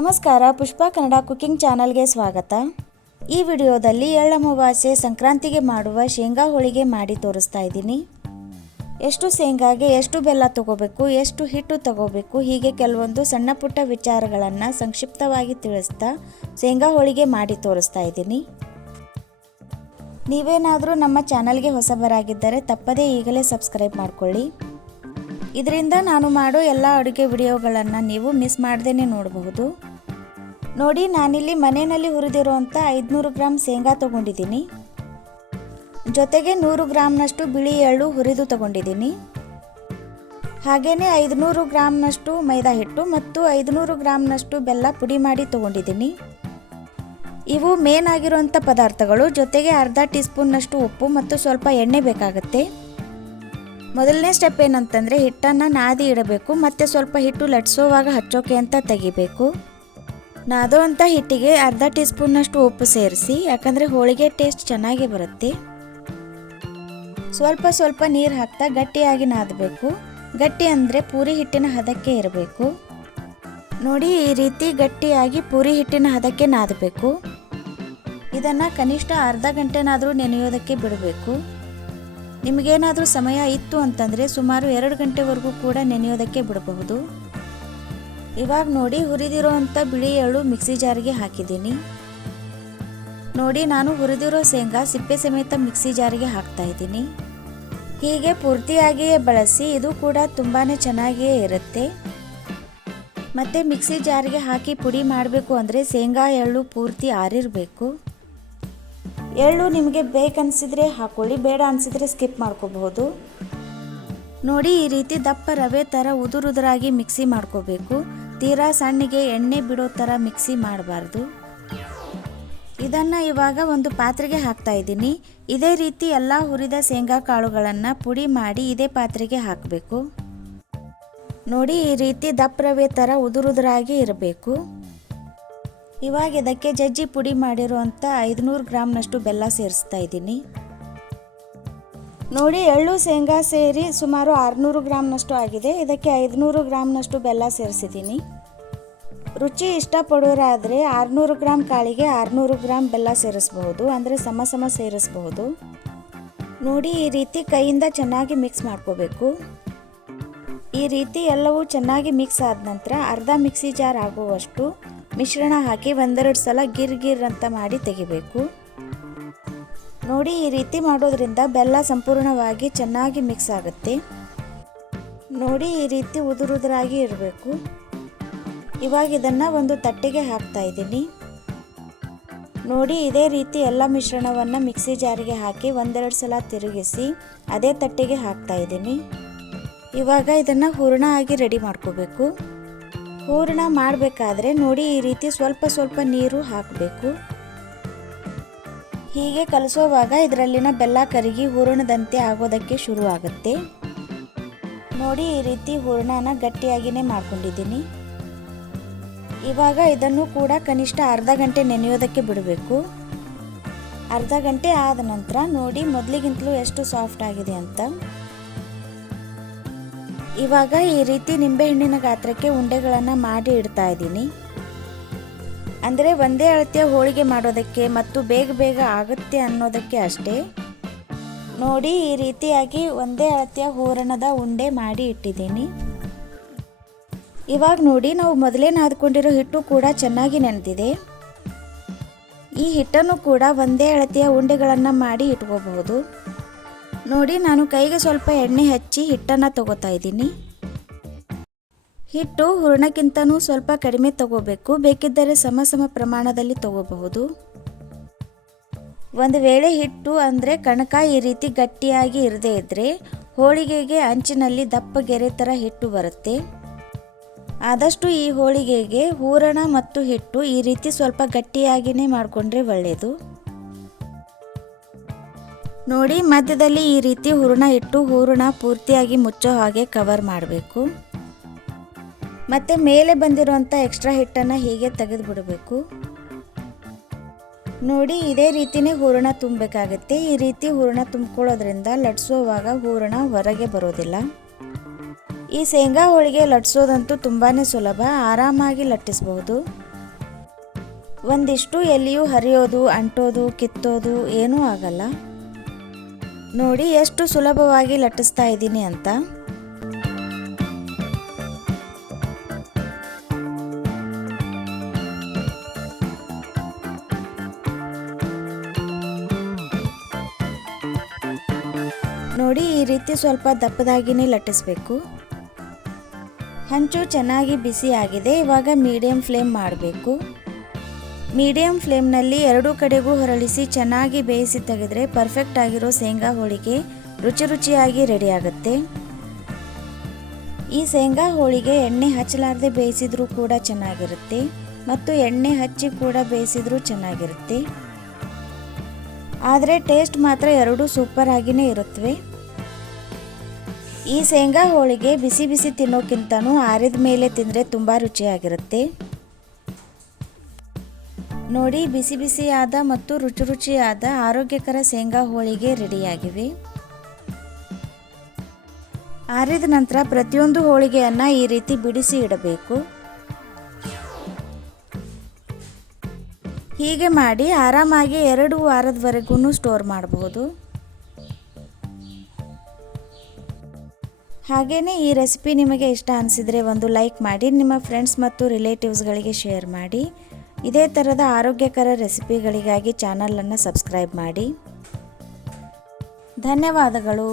ನಮಸ್ಕಾರ, ಪುಷ್ಪ ಕನ್ನಡ ಕುಕಿಂಗ್ ಚಾನಲ್ಗೆ ಸ್ವಾಗತ. ಈ ವಿಡಿಯೋದಲ್ಲಿ ಎಳ್ಳಮವಾಸೆ ಸಂಕ್ರಾಂತಿಗೆ ಮಾಡುವ ಶೇಂಗಾ ಹೋಳಿಗೆ ಮಾಡಿ ತೋರಿಸ್ತಾ ಇದ್ದೀನಿ. ಎಷ್ಟು ಶೇಂಗಾಗೆ ಎಷ್ಟು ಬೆಲ್ಲ ತಗೋಬೇಕು, ಎಷ್ಟು ಹಿಟ್ಟು ತಗೋಬೇಕು, ಹೀಗೆ ಕೆಲವೊಂದು ಸಣ್ಣ ಪುಟ್ಟ ವಿಚಾರಗಳನ್ನು ಸಂಕ್ಷಿಪ್ತವಾಗಿ ತಿಳಿಸ್ತಾ ಶೇಂಗಾ ಹೋಳಿಗೆ ಮಾಡಿ ತೋರಿಸ್ತಾ ಇದ್ದೀನಿ. ನೀವೇನಾದರೂ ನಮ್ಮ ಚಾನಲ್ಗೆ ಹೊಸಬರಾಗಿದ್ದರೆ ತಪ್ಪದೇ ಈಗಲೇ ಸಬ್ಸ್ಕ್ರೈಬ್ ಮಾಡ್ಕೊಳ್ಳಿ. ಇದರಿಂದ ನಾನು ಮಾಡೋ ಎಲ್ಲ ಅಡುಗೆ ವಿಡಿಯೋಗಳನ್ನು ನೀವು ಮಿಸ್ ಮಾಡ್ದೇ ನೋಡಬಹುದು. ನೋಡಿ, ನಾನಿಲ್ಲಿ ಮನೆಯಲ್ಲಿ ಹುರಿದಿರುವಂಥ ಐದುನೂರು ಗ್ರಾಮ್ ಶೇಂಗಾ ತೊಗೊಂಡಿದ್ದೀನಿ. ಜೊತೆಗೆ ನೂರು ಗ್ರಾಮ್ನಷ್ಟು ಬಿಳಿ ಎಳ್ಳು ಹುರಿದು ತಗೊಂಡಿದ್ದೀನಿ. ಹಾಗೆಯೇ ಐದುನೂರು ಗ್ರಾಮ್ನಷ್ಟು ಮೈದಾ ಹಿಟ್ಟು ಮತ್ತು ಐದುನೂರು ಗ್ರಾಮ್ನಷ್ಟು ಬೆಲ್ಲ ಪುಡಿ ಮಾಡಿ ತೊಗೊಂಡಿದ್ದೀನಿ. ಇವು ಮೇನ್ ಆಗಿರುವಂಥ ಪದಾರ್ಥಗಳು. ಜೊತೆಗೆ ಅರ್ಧ ಟೀ ಸ್ಪೂನ್ನಷ್ಟು ಉಪ್ಪು ಮತ್ತು ಸ್ವಲ್ಪ ಎಣ್ಣೆ ಬೇಕಾಗುತ್ತೆ. ಮೊದಲನೇ ಸ್ಟೆಪ್ ಏನಂತಂದರೆ ಹಿಟ್ಟನ್ನು ನಾದಿ ಇಡಬೇಕು, ಮತ್ತು ಸ್ವಲ್ಪ ಹಿಟ್ಟು ಲಟ್ಸೋವಾಗ ಹಚ್ಚೋಕೆ ಅಂತ ತೆಗಿಬೇಕು. ನಾದೋ ಅಂತ ಹಿಟ್ಟಿಗೆ ಅರ್ಧ ಟೀ ಸ್ಪೂನ್ನಷ್ಟು ಉಪ್ಪು ಸೇರಿಸಿ, ಯಾಕಂದರೆ ಹೋಳಿಗೆ ಟೇಸ್ಟ್ ಚೆನ್ನಾಗಿ ಬರುತ್ತೆ. ಸ್ವಲ್ಪ ಸ್ವಲ್ಪ ನೀರು ಹಾಕ್ತಾ ಗಟ್ಟಿಯಾಗಿ ನಾದಬೇಕು. ಗಟ್ಟಿ ಅಂದರೆ ಪೂರಿ ಹಿಟ್ಟಿನ ಹದಕ್ಕೆ ಇರಬೇಕು. ನೋಡಿ, ಈ ರೀತಿ ಗಟ್ಟಿಯಾಗಿ ಪೂರಿ ಹಿಟ್ಟಿನ ಹದಕ್ಕೆ ನಾದಬೇಕು. ಇದನ್ನು ಕನಿಷ್ಠ ಅರ್ಧ ಗಂಟೆನಾದರೂ ನೆನೆಯೋದಕ್ಕೆ ಬಿಡಬೇಕು. ನಿಮಗೇನಾದರೂ ಸಮಯ ಇತ್ತು ಅಂತಂದರೆ ಸುಮಾರು ಎರಡು ಗಂಟೆವರೆಗೂ ಕೂಡ ನೆನೆಯೋದಕ್ಕೆ ಬಿಡಬಹುದು. ಇವಾಗ ನೋಡಿ ಹುರಿದಿರೋ ಅಂಥ ಬಿಳಿ ಎಳ್ಳು ಮಿಕ್ಸಿ ಜಾರಿಗೆ ಹಾಕಿದ್ದೀನಿ. ನೋಡಿ ನಾನು ಹುರಿದಿರೋ ಶೇಂಗಾ ಸಿಪ್ಪೆ ಸಮೇತ ಮಿಕ್ಸಿ ಜಾರಿಗೆ ಹಾಕ್ತಾ ಇದ್ದೀನಿ. ಹೀಗೆ ಪೂರ್ತಿಯಾಗಿಯೇ ಬಳಸಿ ಇದು ಕೂಡ ತುಂಬಾ ಚೆನ್ನಾಗಿಯೇ ಇರುತ್ತೆ. ಮತ್ತು ಮಿಕ್ಸಿ ಜಾರಿಗೆ ಹಾಕಿ ಪುಡಿ ಮಾಡಬೇಕು ಅಂದರೆ ಶೇಂಗಾ, ಎಳ್ಳು ಪೂರ್ತಿ ಆರಿರಬೇಕು. ಎಳ್ಳು ನಿಮಗೆ ಬೇಕನ್ಸಿದ್ರೆ ಹಾಕೊಳ್ಳಿ, ಬೇಡ ಅನಿಸಿದ್ರೆ ಸ್ಕಿಪ್ ಮಾಡ್ಕೋಬಹುದು. ನೋಡಿ, ಈ ರೀತಿ ದಪ್ಪ ರವೆ ಥರ ಉದುರುದುರಾಗಿ ಮಿಕ್ಸಿ ಮಾಡ್ಕೋಬೇಕು. ತೀರಾ ಸಣ್ಣಗೆ ಎಣ್ಣೆ ಬಿಡೋ ಥರ ಮಿಕ್ಸಿ ಮಾಡಬಾರ್ದು. ಇದನ್ನು ಇವಾಗ ಒಂದು ಪಾತ್ರೆಗೆ ಹಾಕ್ತಾ ಇದ್ದೀನಿ. ಇದೇ ರೀತಿ ಎಲ್ಲ ಹುರಿದ ಶೇಂಗಾ ಕಾಳುಗಳನ್ನು ಪುಡಿ ಮಾಡಿ ಇದೇ ಪಾತ್ರೆಗೆ ಹಾಕಬೇಕು. ನೋಡಿ, ಈ ರೀತಿ ದಪ್ಪ ರವೆ ಥರ ಉದುರುದುರಾಗಿ ಇರಬೇಕು. ಇವಾಗ ಇದಕ್ಕೆ ಜಜ್ಜಿ ಪುಡಿ ಮಾಡಿರುವಂಥ ಐದುನೂರು ಗ್ರಾಮ್ನಷ್ಟು ಬೆಲ್ಲ ಸೇರಿಸ್ತಾ ಇದ್ದೀನಿ. ನೋಡಿ, ಎಳ್ಳು, ಶೇಂಗಾ ಸೇರಿ ಸುಮಾರು ಆರುನೂರು ಗ್ರಾಮ್ನಷ್ಟು ಆಗಿದೆ. ಇದಕ್ಕೆ ಐದುನೂರು ಗ್ರಾಮ್ನಷ್ಟು ಬೆಲ್ಲ ಸೇರಿಸಿದ್ದೀನಿ. ರುಚಿ ಇಷ್ಟಪಡೋರಾದರೆ ಆರುನೂರು ಗ್ರಾಮ್ ಕಾಳಿಗೆ ಆರುನೂರು ಗ್ರಾಮ್ ಬೆಲ್ಲ ಸೇರಿಸ್ಬಹುದು. ಅಂದರೆ ಸಮ ಸಮ ಸೇರಿಸಬಹುದು. ನೋಡಿ, ಈ ರೀತಿ ಕೈಯಿಂದ ಚೆನ್ನಾಗಿ ಮಿಕ್ಸ್ ಮಾಡ್ಕೋಬೇಕು. ಈ ರೀತಿ ಎಲ್ಲವೂ ಚೆನ್ನಾಗಿ ಮಿಕ್ಸ್ ಆದ ನಂತರ ಅರ್ಧ ಮಿಕ್ಸಿ ಜಾರ್ ಆಗುವಷ್ಟು ಮಿಶ್ರಣ ಹಾಕಿ ಒಂದೆರಡು ಸಲ ಗಿರ್ ಗಿರ್ ಅಂತ ಮಾಡಿ ತೆಗಿಬೇಕು. ನೋಡಿ ಈ ರೀತಿ ಮಾಡೋದ್ರಿಂದ ಬೆಲ್ಲ ಸಂಪೂರ್ಣವಾಗಿ ಚೆನ್ನಾಗಿ ಮಿಕ್ಸ್ ಆಗುತ್ತೆ. ನೋಡಿ ಈ ರೀತಿ ಉದುರುದುರಾಗಿ ಇರಬೇಕು. ಇವಾಗ ಇದನ್ನು ಒಂದು ತಟ್ಟೆಗೆ ಹಾಕ್ತಾ ಇದ್ದೀನಿ. ನೋಡಿ ಇದೇ ರೀತಿ ಎಲ್ಲ ಮಿಶ್ರಣವನ್ನು ಮಿಕ್ಸಿ ಜಾರಿಗೆ ಹಾಕಿ ಒಂದೆರಡು ಸಲ ತಿರುಗಿಸಿ ಅದೇ ತಟ್ಟೆಗೆ ಹಾಕ್ತಾ ಇದ್ದೀನಿ. ಇವಾಗ ಇದನ್ನು ಹೂರಣ ಆಗಿ ರೆಡಿ ಮಾಡ್ಕೋಬೇಕು. ಹೂರಣ ಮಾಡಬೇಕಾದ್ರೆ ನೋಡಿ ಈ ರೀತಿ ಸ್ವಲ್ಪ ಸ್ವಲ್ಪ ನೀರು ಹಾಕಬೇಕು. ಹೀಗೆ ಕಲಸೋವಾಗ ಇದರಲ್ಲಿನ ಬೆಲ್ಲ ಕರಗಿ ಹೂರಣದಂತೆ ಆಗೋದಕ್ಕೆ ಶುರು ಆಗುತ್ತೆ ನೋಡಿ ಈ ರೀತಿ ಹೂರಣನ ಗಟ್ಟಿಯಾಗಿಯೇ ಮಾಡ್ಕೊಂಡಿದ್ದೀನಿ. ಇವಾಗ ಇದನ್ನು ಕೂಡ ಕನಿಷ್ಠ ಅರ್ಧ ಗಂಟೆ ನೆನೆಯೋದಕ್ಕೆ ಬಿಡಬೇಕು. ಅರ್ಧ ಗಂಟೆ ಆದ ನಂತರ ನೋಡಿ ಮೊದಲಿಗಿಂತಲೂ ಎಷ್ಟು ಸಾಫ್ಟ್ ಆಗಿದೆ ಅಂತ. ಇವಾಗ ಈ ರೀತಿ ನಿಂಬೆಹಣ್ಣಿನ ಗಾತ್ರಕ್ಕೆ ಉಂಡೆಗಳನ್ನು ಮಾಡಿ ಇಡ್ತಾ ಇದ್ದೀನಿ. ಅಂದರೆ ಒಂದೇ ಅಳತೆಯ ಹೋಳಿಗೆ ಮಾಡೋದಕ್ಕೆ ಮತ್ತು ಬೇಗ ಬೇಗ ಆಗುತ್ತೆ ಅನ್ನೋದಕ್ಕೆ ಅಷ್ಟೇ. ನೋಡಿ, ಈ ರೀತಿಯಾಗಿ ಒಂದೇ ಅಳತೆಯ ಹೂರಣದ ಉಂಡೆ ಮಾಡಿ ಇಟ್ಟಿದ್ದೀನಿ. ಇವಾಗ ನೋಡಿ, ನಾವು ಮೊದಲೇ ನಾದ್ಕೊಂಡಿರೋ ಹಿಟ್ಟು ಕೂಡ ಚೆನ್ನಾಗಿ ನೆನೆದಿದೆ. ಈ ಹಿಟ್ಟನ್ನು ಕೂಡ ಒಂದೇ ಅಳತೆಯ ಉಂಡೆಗಳನ್ನು ಮಾಡಿ ಇಟ್ಕೋಬಹುದು. ನೋಡಿ, ನಾನು ಕೈಗೆ ಸ್ವಲ್ಪ ಎಣ್ಣೆ ಹಚ್ಚಿ ಹಿಟ್ಟನ್ನು ತಗೋತಾ ಇದ್ದೀನಿ. ಹಿಟ್ಟು ಹೂರಣಕ್ಕಿಂತನೂ ಸ್ವಲ್ಪ ಕಡಿಮೆ ತಗೋಬೇಕು. ಬೇಕಿದ್ದರೆ ಸಮ ಸಮ ಪ್ರಮಾಣದಲ್ಲಿ ತಗೋಬಹುದು. ಒಂದು ವೇಳೆ ಹಿಟ್ಟು ಅಂದರೆ ಕಣಕ ಈ ರೀತಿ ಗಟ್ಟಿಯಾಗಿ ಇರದೇ ಇದ್ದರೆ ಹೋಳಿಗೆಗೆ ಅಂಚಿನಲ್ಲಿ ದಪ್ಪ ಗೆರೆ ಥರ ಹಿಟ್ಟು ಬರುತ್ತೆ. ಆದಷ್ಟು ಈ ಹೋಳಿಗೆಗೆ ಹೂರಣ ಮತ್ತು ಹಿಟ್ಟು ಈ ರೀತಿ ಸ್ವಲ್ಪ ಗಟ್ಟಿಯಾಗಿಯೇ ಮಾಡಿಕೊಂಡ್ರೆ ಒಳ್ಳೆಯದು ನೋಡಿ, ಮಧ್ಯದಲ್ಲಿ ಈ ರೀತಿ ಹೂರಣ ಇಟ್ಟು ಹೂರಣ ಪೂರ್ತಿಯಾಗಿ ಮುಚ್ಚೋ ಹಾಗೆ ಕವರ್ ಮಾಡಬೇಕು. ಮತ್ತು ಮೇಲೆ ಬಂದಿರುವಂಥ ಎಕ್ಸ್ಟ್ರಾ ಹಿಟ್ಟನ್ನು ಹೀಗೆ ತೆಗೆದು ಬಿಡಬೇಕು ನೋಡಿ, ಇದೇ ರೀತಿನೇ ಹೂರಣ ತುಂಬಬೇಕಾಗತ್ತೆ. ಈ ರೀತಿ ಹೂರಣ ತುಂಬಿಕೊಳ್ಳೋದ್ರಿಂದ ಲಟ್ಸೋವಾಗ ಹೂರಣ ಹೊರಗೆ ಬರೋದಿಲ್ಲ. ಈ ಶೇಂಗಾ ಹೋಳಿಗೆ ಲಟ್ಸೋದಂತೂ ತುಂಬಾ ಸುಲಭ. ಆರಾಮಾಗಿ ಲಟ್ಟಿಸಬಹುದು ಒಂದಿಷ್ಟು ಎಲ್ಲಿಯೂ ಹರಿಯೋದು, ಅಂಟೋದು, ಕಿತ್ತೋದು ಏನೂ ಆಗಲ್ಲ. ನೋಡಿ ಎಷ್ಟು ಸುಲಭವಾಗಿ ಲಟ್ಟಿಸ್ತಾ ಇದ್ದೀನಿ ಅಂತ. ನೋಡಿ ಈ ರೀತಿ ಸ್ವಲ್ಪ ದಪ್ಪದಾಗಿನೇ ಲಟ್ಟಿಸ್ಬೇಕು ಹಂಚು ಚೆನ್ನಾಗಿ ಬಿಸಿ ಆಗಿದೆ, ಇವಾಗ ಮೀಡಿಯಂ ಫ್ಲೇಮ್ ಮಾಡಬೇಕು. ಮೀಡಿಯಂ ಫ್ಲೇಮ್ನಲ್ಲಿ ಎರಡೂ ಕಡೆಗೂ ಹೊರಳಿಸಿ ಚೆನ್ನಾಗಿ ಬೇಯಿಸಿ ತೆಗೆದರೆ ಪರ್ಫೆಕ್ಟ್ ಆಗಿರೋ ಶೇಂಗಾ ಹೋಳಿಗೆ ರುಚಿ ರುಚಿಯಾಗಿ ರೆಡಿ ಆಗುತ್ತೆ. ಈ ಶೇಂಗಾ ಹೋಳಿಗೆ ಎಣ್ಣೆ ಹಚ್ಚಲಾರದೆ ಬೇಯಿಸಿದ್ರೂ ಕೂಡ ಚೆನ್ನಾಗಿರುತ್ತೆ ಮತ್ತು ಎಣ್ಣೆ ಹಚ್ಚಿ ಕೂಡ ಬೇಯಿಸಿದ್ರೂ ಚೆನ್ನಾಗಿರುತ್ತೆ. ಆದರೆ ಟೇಸ್ಟ್ ಮಾತ್ರ ಎರಡೂ ಸೂಪರ್ ಆಗಿನೇ ಇರುತ್ತವೆ ಈ ಶೇಂಗಾ ಹೋಳಿಗೆ ಬಿಸಿ ಬಿಸಿ ತಿನ್ನೋಕ್ಕಿಂತನೂ ಆರಿದ ಮೇಲೆ ತಿಂದರೆ ತುಂಬ ರುಚಿಯಾಗಿರುತ್ತೆ. ನೋಡಿ ಬಿಸಿ ಬಿಸಿಯಾದ ಮತ್ತು ರುಚಿ ರುಚಿಯಾದ ಆರೋಗ್ಯಕರ ಶೇಂಗಾ ಹೋಳಿಗೆ ರೆಡಿಯಾಗಿವೆ. ಆರಿದ ನಂತರ ಪ್ರತಿಯೊಂದು ಹೋಳಿಗೆಯನ್ನು ಈ ರೀತಿ ಬಿಡಿಸಿ ಇಡಬೇಕು. ಹೀಗೆ ಮಾಡಿ ಆರಾಮಾಗಿ ಎರಡು ವಾರದವರೆಗೂ ಸ್ಟೋರ್ ಮಾಡಬಹುದು ಹಾಗೆಯೇ ಈ ರೆಸಿಪಿ ನಿಮಗೆ ಇಷ್ಟ ಅನಿಸಿದರೆ ಒಂದು ಲೈಕ್ ಮಾಡಿ, ನಿಮ್ಮ ಫ್ರೆಂಡ್ಸ್ ಮತ್ತು ರಿಲೇಟಿವ್ಸ್ಗಳಿಗೆ ಶೇರ್ ಮಾಡಿ. ಇದೇ ಥರದ ಆರೋಗ್ಯಕರ ರೆಸಿಪಿಗಳಿಗಾಗಿ ಚಾನಲನ್ನು ಸಬ್ಸ್ಕ್ರೈಬ್ ಮಾಡಿ. ಧನ್ಯವಾದಗಳು.